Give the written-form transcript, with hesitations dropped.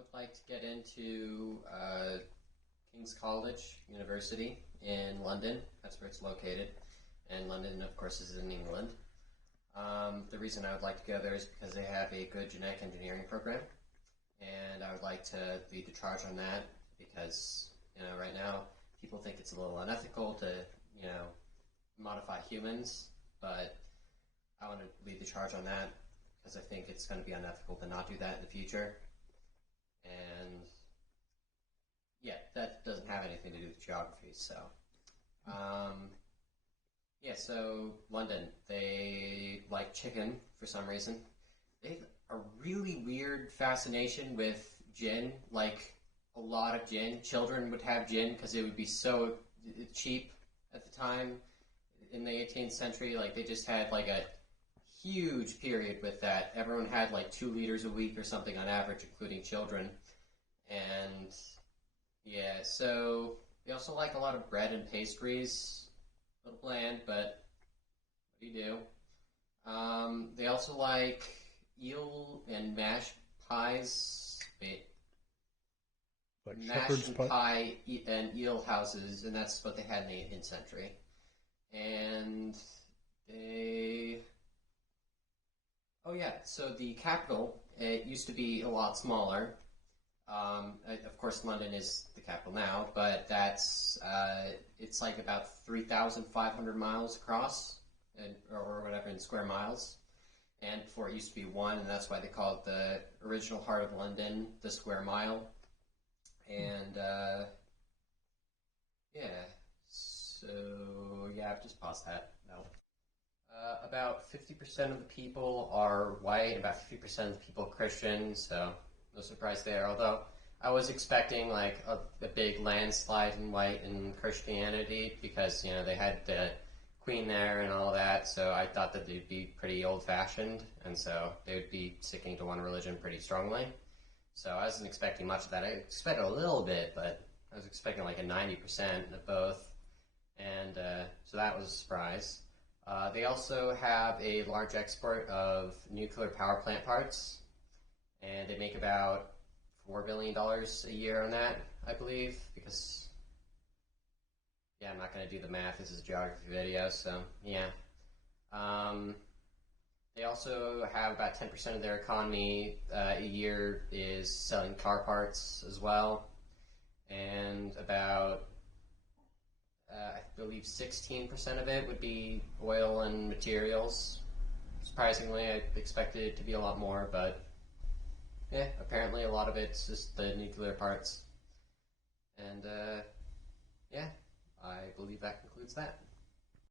would like to get into King's College University in London. That's where it's located. And London, of course, is in England. The reason I would like to go there is because they have a good genetic engineering program. And I would like to lead the charge on that because, right now people think it's a little unethical to, modify humans. But I want to lead the charge on that because I think it's going to be unethical to not do that in the future. And yeah, that doesn't have anything to do with geography. So, so London, they like chicken for some reason. They have a really weird fascination with gin, like a lot of gin. Children would have gin because it would be so cheap at the time in the 18th century. Like they just had like a huge period with that. Everyone had like 2 liters a week or something on average, including children. And yeah, so they also like a lot of bread and pastries. A little bland, but what do you do? They also like eel and mashed pies. Wait. Like Mash shepherd's and pie. pie and eel houses, and that's what they had in the 18th century. And they... Oh yeah, so the capital, it used to be a lot smaller. Of course, London is the capital now, but it's like about 3,500 miles across, or whatever, in square miles. And before it used to be 1, and that's why they call it the original heart of London, the square mile. And, I've just paused that. No. About 50% of the people are white, about 50% of the people are Christian, so no surprise there. Although I was expecting like a big landslide in white in Christianity because, they had the queen there and all that, so I thought that they'd be pretty old-fashioned, and so they would be sticking to one religion pretty strongly. So I wasn't expecting much of that. I expected a little bit, but I was expecting like a 90% of both, and so that was a surprise. They also have a large export of nuclear power plant parts, and they make about $4 billion a year on that, I believe, because, I'm not going to do the math. This is a geography video, so, yeah. They also have about 10% of their economy a year is selling car parts as well, and about I believe 16% of it would be oil and materials. Surprisingly, I expected it to be a lot more, but apparently a lot of it's just the nuclear parts. And I believe that concludes that.